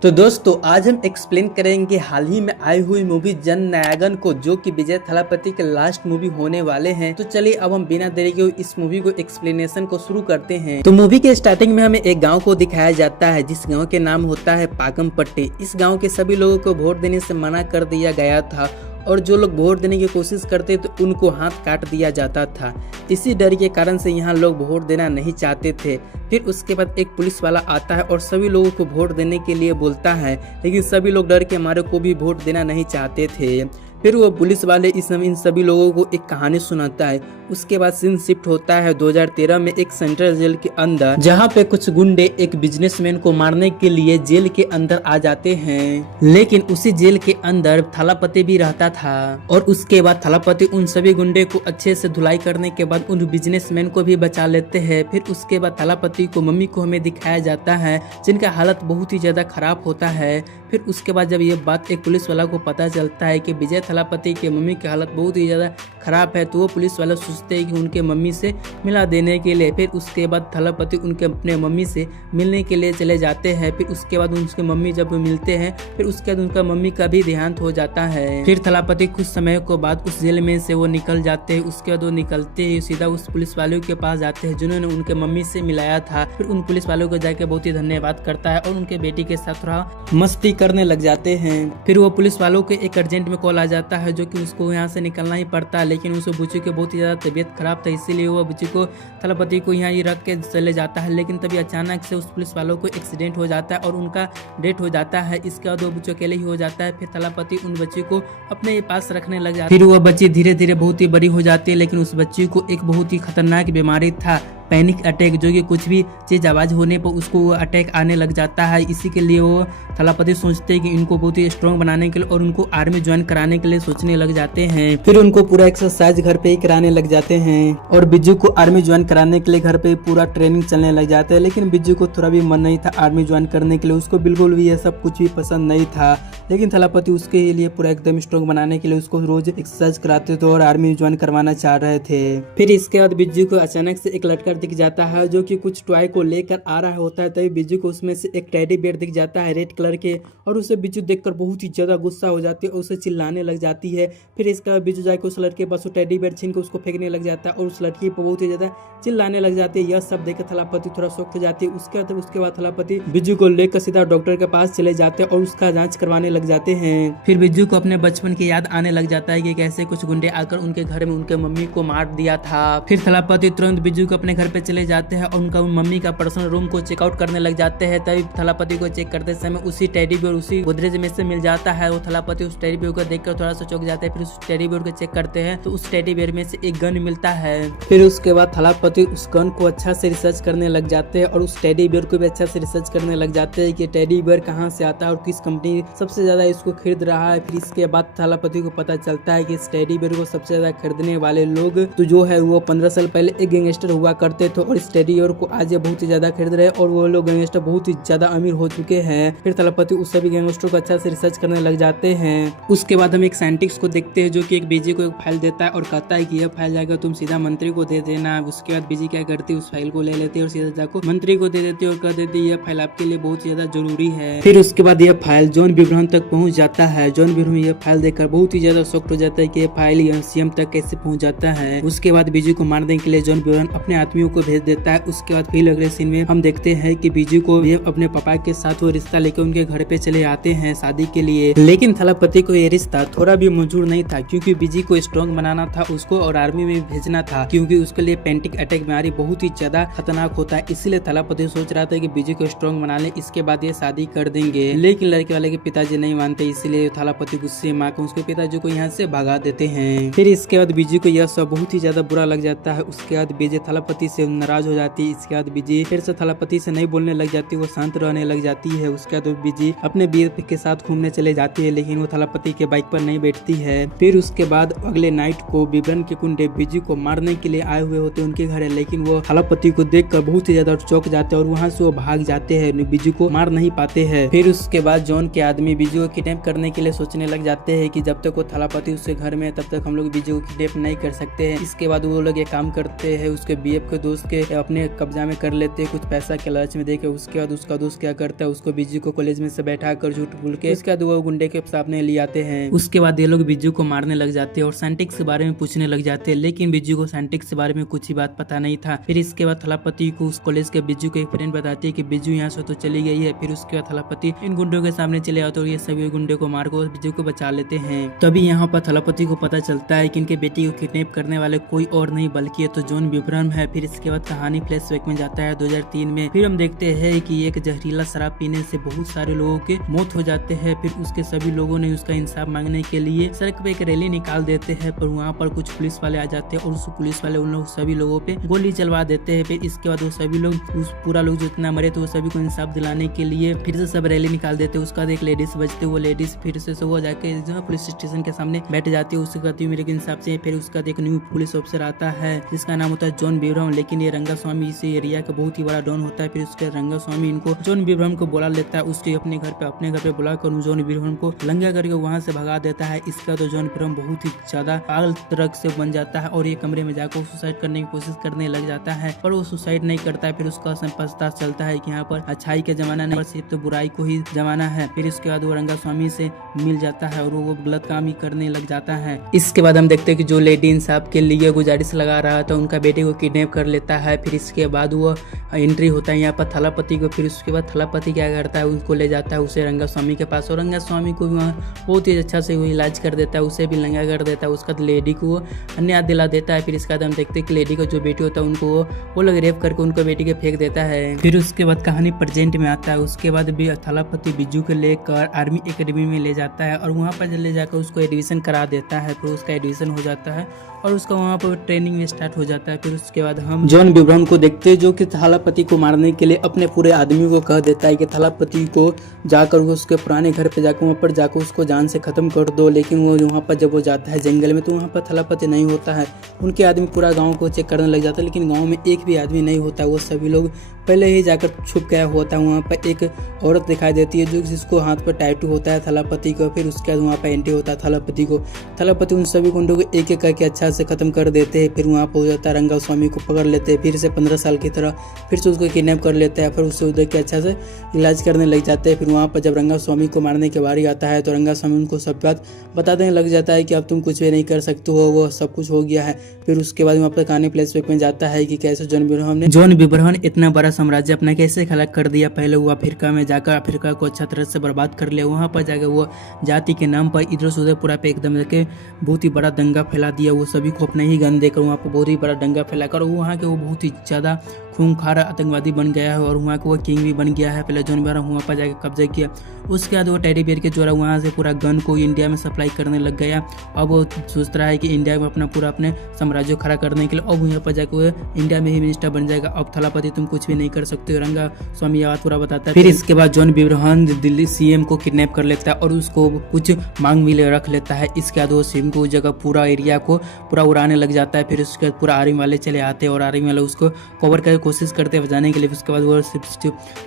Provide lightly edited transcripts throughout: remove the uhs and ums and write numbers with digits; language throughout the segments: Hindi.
तो दोस्तों आज हम एक्सप्लेन करेंगे हाल ही में आई हुई मूवी जन नायकन को, जो कि विजय थालापति के लास्ट मूवी होने वाले हैं। तो चलिए अब हम बिना देरी के इस मूवी को एक्सप्लेनेशन को शुरू करते हैं। तो मूवी के स्टार्टिंग में हमें एक गांव को दिखाया जाता है, जिस गांव के नाम होता है पाकमपट्टी। इस गांव के सभी लोगों को वोट देने से मना कर दिया गया था और जो लोग वोट देने की कोशिश करते तो उनको हाथ काट दिया जाता था। इसी डर के कारण से यहाँ लोग वोट देना नहीं चाहते थे। फिर उसके बाद एक पुलिस वाला आता है और सभी लोगों को वोट देने के लिए बोलता है, लेकिन सभी लोग डर के मारे को भी वोट देना नहीं चाहते थे। फिर वो पुलिस वाले इन सभी लोगों को एक कहानी सुनाता है। उसके बाद सीन शिफ्ट होता है 2013 में एक सेंट्रल जेल के अंदर, जहाँ पे कुछ गुंडे एक बिजनेसमैन को मारने के लिए जेल के अंदर आ जाते हैं। लेकिन उसी जेल के अंदर थालापति भी रहता था और उसके बाद थालापति उन सभी गुंडे को अच्छे से धुलाई करने के बाद उन बिजनेसमैन को भी बचा लेते हैं। फिर उसके बाद थालापति को मम्मी को हमें दिखाया जाता है, जिनका हालत बहुत ही ज्यादा खराब होता है। फिर उसके बाद जब ये बात एक पुलिस वाला को पता चलता है कि विजय थालापति के मम्मी की हालत बहुत ही ज़्यादा खराब है, तो वो पुलिस वाले सोचते हैं कि उनके मम्मी से मिला देने के लिए। फिर उसके बाद थालापति उनके अपने मम्मी से मिलने के लिए चले जाते हैं। फिर उसके बाद उनके मम्मी जब मिलते हैं, फिर उसके बाद उनका मम्मी का भी देहांत हो जाता है। फिर थालापति कुछ समय को बाद उस जेल में से वो निकल जाते हैं। उसके बाद वो निकलते ही सीधा उस पुलिस वालों के पास जाते हैं जिन्होंने उनके मम्मी से मिलाया था। फिर उन पुलिस वालों को जाके बहुत ही धन्यवाद करता है और उनके बेटी के साथ थोड़ा मस्ती करने लग जाते हैं। फिर वो पुलिस वालों के एक अर्जेंट में कॉल आ जाता है, जो कि उसको यहाँ से निकलना ही पड़ता है। लेकिन उस बुच्ची की बहुत ही ज्यादा तबीयत खराब था, इसीलिए वो बुच्ची को थालापति को यहाँ ही रख के चले जाता है। लेकिन तभी अचानक से उस पुलिस वालों को एक्सीडेंट हो जाता है और उनका डेथ हो जाता है। इसके बाद वो बच्चों अकेले ही हो जाता है। फिर थालापति उन बच्ची को अपने पास रखने लग जाता है। फिर वो बच्ची धीरे धीरे बहुत ही बड़ी हो जाती है, लेकिन उस बच्ची को एक बहुत ही खतरनाक बीमारी था, पैनिक अटैक, जो कि कुछ भी चीज आवाज होने पर उसको अटैक आने लग जाता है। इसी के लिए वो थालापति सोचते हैं कि इनको बहुत ही स्ट्रॉन्ग बनाने के लिए और उनको आर्मी ज्वाइन कराने के लिए सोचने लग जाते हैं। फिर उनको पूरा एक्सरसाइज घर पे ही कराने लग जाते हैं और बिज्जू को आर्मी ज्वाइन कराने के लिए घर पे पूरा ट्रेनिंग चलने लग जाता है। लेकिन बिज्जू को थोड़ा भी मन नहीं था आर्मी ज्वाइन करने के लिए, उसको बिल्कुल भी ये सब कुछ भी पसंद नहीं था। लेकिन थालापति उसके लिए पूरा एकदम स्ट्रॉन्ग बनाने के लिए उसको रोज एक्सरसाइज कराते थे और आर्मी ज्वाइन करवाना चाह रहे थे। फिर इसके बाद बिज्जू को अचानक से एक लड़का दिख जाता है, जो कि कुछ टॉय को लेकर आ रहा होता है। तभी बिज्जू को उसमें से एक टेडी बेयर दिख जाता है रेड कलर के, और उसे बिज्जू देखकर बहुत ही ज्यादा गुस्सा हो जाती है और उसे चिल्लाने लग जाती है। फिर इसके बाद बिज्जू जाकर उस लड़के पास टेडी बेयर छीन के उसको फेंकने लग जाता है और उस लड़की पर बहुत ही ज्यादा चिल्लाने लग जाती है। यह सब देखकर थालापति थोड़ा शॉक हो जाती है। उसके बाद थालापति बिज्जू को लेकर सीधा डॉक्टर के पास चले जाते हैं और उसका जांच करवाने लग जाते हैं। फिर बिज्जू को अपने बचपन की याद आने लग जाता है कि कैसे कुछ गुंडे आकर उनके घर में उनके मम्मी को मार दिया था। फिर थालापति तुरंत बिज्जू को अपने घर पे चले जाते हैं और उनका मम्मी का पर्सनल रूम को चेकआउट करने लग जाते हैं। तभी थालापति को चेक करते समय उसी टेडी बेयर उसी गोदरेज में से मिल जाता है। वो थालापति उस टेडी बेयर को देखकर थोड़ा सा चौंक जाते हैं। फिर उस टेडी बेयर को चेक करते हैं तो उस टेडी बेयर में से एक गन मिलता है। फिर उसके बाद थालापति उस गन को अच्छा से रिसर्च करने लग जाते हैं और उस टेडी बेयर को भी अच्छा से रिसर्च करने लग जाते हैं कि टेडी बेयर कहाँ से आता है और किस कंपनी सबसे ज्यादा इसको खरीद रहा है। फिर इसके बाद थालापति को पता चलता है कि इस टेडी बेयर को सबसे ज्यादा खरीदने वाले लोग तो जो है वो 15 साल पहले एक गैंगस्टर हुआ करते थे और इस टेडी बेयर को आज बहुत ही ज्यादा खरीद रहे हैं और वो लोग गैंगस्टर बहुत ही ज्यादा अमीर हो चुके हैं। फिर थालापति उस सभी गैंगस्टर को अच्छा से रिसर्च करने लग जाते हैं। उसके बाद हम एक साइंटिस्ट को देखते हैं, जो कि एक बीजी को एक फाइल देता है और कहता है कि यह फाइल जाएगा तुम सीधा मंत्री को दे देना। उसके बाद बीजी क्या करती है, उस फाइल को ले लेती है और सीधा जाकर मंत्री को दे देती है और कह देती है यह फाइल आपके लिए बहुत ज्यादा जरूरी है। फिर उसके बाद यह फाइल जॉन ब्यूरहन तक पहुंच जाता है। जॉन ब्यूरहन यह फाइल देखकर बहुत ही ज्यादा शॉक्ड हो जाता है कि यह फाइल सीएम तक कैसे पहुंच जाता है। उसके बाद बीजी को मारने के लिए जॉन ब्यूरहन अपने आदमियों को भेज देता है। उसके बाद फिर अगले सीन में हम देखते हैं कि बीजू को ये अपने पापा के साथ वो रिश्ता लेकर उनके घर पे चले आते हैं शादी के लिए। लेकिन थालापति को ये रिश्ता थोड़ा भी मंजूर नहीं था, क्योंकि बीजी को स्ट्रॉन्ग बनाना था उसको और आर्मी में भेजना था, क्योंकि उसके लिए पैनिक अटैक बीमारी बहुत ही ज्यादा खतरनाक होता है। इसीलिए थालापति सोच रहा था कि बीजी को स्ट्रॉन्ग बना ले, इसके बाद ये शादी कर देंगे। लेकिन लड़के वाले के पिताजी नहीं मानते, इसीलिए थालापति गुस्से में आकर उसके पिताजी को यहाँ से भगा देते हैं। फिर इसके बाद बीजी को यह सब बहुत ही ज्यादा बुरा लग जाता है। उसके बाद बीजी थालापति से नाराज हो जाती है। इसके बाद बीजी फिर से थालापति से नहीं बोलने लग जाती, वो शांत रहने लग जाती है। उसके बाद बीजी अपने बीएफ के साथ घूमने चले जाती है, लेकिन वो थालापति के बाइक पर नहीं बैठती है। फिर उसके बाद अगले नाइट को विवरण के गुंडे बीजी को मारने के लिए आए हुए होते उनके घर है, लेकिन वो थालापति को देखकर बहुत ही ज्यादा चौंक जाते हैं और वहाँ से वो भाग जाते हैं, बीजी को मार नहीं पाते हैं। फिर उसके बाद जॉन के आदमी बीजी को किडनैप करने के लिए सोचने लग जाते हैं कि जब तक वो थालापति उसके घर में तब तक हम लोग बीजी को किडनैप नहीं कर सकते हैं। इसके बाद वो लोग ये काम करते हैं, उसके बीएफ को के दोस्त के अपने कब्जा में कर लेते हैं कुछ पैसा के लालच में देके। उसके बाद उसका दोस्त क्या करता है, उसको बिज्जू को कॉलेज में से बैठा कर झूठ बोल के उसके बाद वो गुंडे के सामने ले आते हैं। उसके बाद ये लोग बिज्जू को मारने लग जाते हैं और साइंटिक्स के बारे में पूछने लग जाते हैं, लेकिन बिज्जू को साइंटिक्स के बारे में कुछ ही बात पता नहीं था। फिर इसके बाद थलापति को उस कॉलेज के बिज्जू के एक फ्रेंड बताती है कि बिज्जू यहाँ से तो चली गई है। फिर उसके बाद थलापति इन गुंडों के सामने चले आते और ये सभी गुंडे को मार को बिज्जू को बचा लेते हैं। तभी यहाँ पर थलापति को पता चलता है कि इनके बेटी को किडनैप करने वाले कोई और नहीं बल्कि ये तो जॉन विब्रहम है। फिर इसके बाद कहानी फ्लैशबैक में जाता है 2003 में। फिर हम देखते हैं कि एक जहरीला शराब पीने से बहुत सारे लोगों के मौत हो जाते हैं। फिर उसके सभी लोगों ने उसका इंसाफ मांगने के लिए सड़क पे एक रैली निकाल देते हैं, पर वहाँ पर कुछ पुलिस वाले आ जाते हैं और उस पुलिस वाले उन लोग सभी लोगों पे गोली चलवा देते हैं। फिर इसके बाद वो सभी लोग उस पूरा लोग जितना मरे तो वो सभी को इंसाफ दिलाने के लिए फिर से सब रैली निकाल देते हैं। उसका एक लेडीज बचते, वो लेडीज फिर से वो जाके पुलिस स्टेशन के सामने बैठ जाती है। उसके कहती है मेरे इंसाफ से। फिर उसका एक न्यू पुलिस ऑफिसर आता है जिसका नाम होता है जॉन विब्रहम, लेकिन ये रंगा स्वामी इस एरिया का बहुत ही बड़ा डॉन होता है। फिर उसके रंगा स्वामी इनको जॉन विब्रहम को बुला लेता है, उसके अपने घर पे बुलाकर जॉन विब्रहम को लंगा करके वहां से भगा देता है। इसका तो जॉन विब्रहम बहुत ही ज्यादा पागल तरह से बन जाता है और ये कमरे में जाकर सुसाइड करने की कोशिश करने लग जाता है, पर वो सुसाइड नहीं करता है। फिर उसका पता चलता है कि यहाँ पर अच्छाई का जमाना नहीं, सिर्फ तो बुराई को ही जमाना है। फिर इसके बाद वो रंगा स्वामी से मिल जाता है और वो गलत काम ही करने लग जाता है। इसके बाद हम देखते हैं कि जो लेडी इंसाफ के लिए गुजारिश लगा रहा था उनका बेटे को किडनैप कर लेता है। फिर इसके बाद वो एंट्री होता है यहाँ पर थलापति को। फिर उसके बाद थलापति क्या करता है, उसको ले जाता है उसे रंगा स्वामी के पास और रंगा स्वामी को वहाँ बहुत ही अच्छा से वो इलाज कर देता है, उसे भी लंगा कर देता है। उसका लेडी को अन्याय दिला देता है। फिर इसके बाद हम देखते हैं कि लेडी का जो बेटी होता है उनको वो लोग रेप करके उनको बेटी के फेंक देता है। फिर उसके बाद कहानी प्रेजेंट में आता है। उसके बाद भी थलापति बिज्जू को लेकर आर्मी एकेडमी में ले जाता है और वहाँ पर ले जाकर उसको एडमिशन करा देता है। फिर उसका एडमिशन हो जाता है और उसका वहाँ पर ट्रेनिंग में स्टार्ट हो जाता है। फिर उसके बाद हम जॉन विब्रहम को देखते हैं जो कि थलापति को मारने के लिए अपने पूरे आदमी को कह देता है कि थलापति को जाकर वो उसके पुराने घर पे जाकर वहाँ पर जाकर उसको जान से खत्म कर दो। लेकिन वो वहाँ पर जब वो जाता है जंगल में तो वहाँ पर थलापति नहीं होता है। उनके आदमी पूरा गाँव को चेक करने लग जाता है, लेकिन गाँव में एक भी आदमी नहीं होता। वो सभी लोग पहले ही जाकर छुप गया होता है। वहाँ पर एक औरत दिखाई देती है जो जिसको हाथ पर टैटू होता है थलापति को। फिर उसके बाद वहाँ पर एंट्री होता है थलापति को। थलापति उन सभी गुंडों को एक एक करके अच्छा से खत्म कर देते हैं। फिर वहाँ पर हो जाता है रंगा स्वामी को पकड़ लेते हैं फिर से 15 साल की तरह। फिर से उसको किडनैप कर लेते हैं। फिर उससे उधर के अच्छा से इलाज करने लग जाते हैं। फिर वहाँ पर जब रंगा स्वामी को मारने की बारी आता है तो रंगा स्वामी उनको सब बात बता देने लग जाता है कि अब तुम कुछ भी नहीं कर सकते हो, वो सब कुछ हो गया है। फिर उसके बाद वहाँ पर कहानी फ्लैशबैक में जाता है कि कैसे जॉन विब्रहम ने इतना बड़ा साम्राज्य अपना कैसे खड़ा कर दिया। पहले वो अफ्रीका में जाकर अफ्रीका को अच्छा तरह से बर्बाद कर लिया। वहाँ पर जाकर वो जाति के नाम पर इधर से उधर पूरा पे एकदम करके बहुत ही बड़ा दंगा फैला दिया। वो सभी को अपने ही गन देकर वहाँ पर बहुत ही बड़ा दंगा फैलाकर वहाँ के वो बहुत ही ज़्यादा खूंखार आतंकवादी बन गया है और वहाँ का वो किंग भी बन गया है। पहले जॉन विब्रहम वहाँ पर जाकर कब्जा किया, उसके बाद वो टेडी बेयर के द्वारा वहाँ से पूरा गन को इंडिया में सप्लाई करने लग गया। अब वो सोच रहा है कि इंडिया में अपने साम्राज्य खड़ा करने के लिए अब यहाँ पर जाकर वो इंडिया में ही मिनिस्टर बन जाएगा। अब थलापति तुम कुछ भी नहीं कर सकते हो, रंगा स्वामी आवाज पूरा बताता है। फिर इसके बाद जॉन विब्रहम दिल्ली सीएम को किडनैप कर लेता है और उसको कुछ मांग मिल रख लेता है। इसके बाद वो सीएम को जगह पूरा एरिया को पूरा उड़ाने लग जाता है। फिर उसके बाद पूरा आर्मी वाले चले आते हैं और आर्मी वाले उसको कवर करके कोशिश करते हैं बचाने के लिए। उसके बाद वो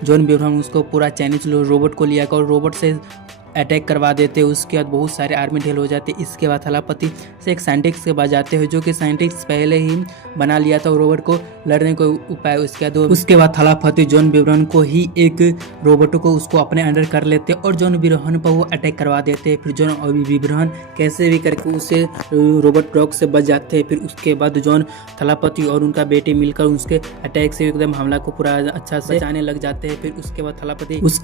जॉन विब्रहम उसको पूरा चाइनीज रोबोट को लिया और रोबोट से अटैक करवा देते हैं। उसके बाद बहुत सारे आर्मी ढेल हो जाते हैं। इसके बाद थलापति से एक साइंटिस्ट के पास जाते हैं जो कि साइंटिस्ट पहले ही बना लिया था रोबोट को लड़ने को उपाय। उसके बाद थलापति जॉन विब्रहम को ही एक रोबोट को उसको अपने अंडर कर लेते और जॉन विब्रहम पर वो अटैक करवा देते हैं। फिर जॉन विब्रहम कैसे भी करके उसे रोबोट डॉग से बच जाते हैं। फिर उसके बाद जॉन थलापति और उनका बेटे मिलकर उसके अटैक से एकदम हमला को पूरा अच्छा से बचाने लग जाते हैं। फिर उसके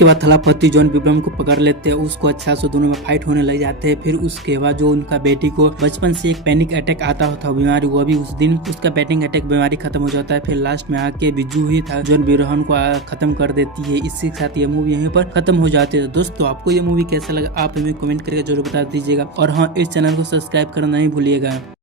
बाद थलापति जॉन विब्रहम को पकड़ लेते हैं, उसको अच्छा से दोनों में फाइट होने लग जाते हैं। फिर उसके बाद जो उनका बेटी को बचपन से एक पैनिक अटैक आता था बीमारी, वो भी उस दिन उसका पैनिक अटैक बीमारी खत्म हो जाता है। फिर लास्ट में आके बिज्जू ही था जॉन विब्रहम को खत्म कर देती है। इसी के साथ ये मूवी यहीं पर खत्म हो जाती है। दोस्तों आपको ये मूवी कैसा लगा आप हमें कमेंट करके जरूर बता दीजिएगा और हाँ इस चैनल को सब्सक्राइब करना नहीं भूलिएगा।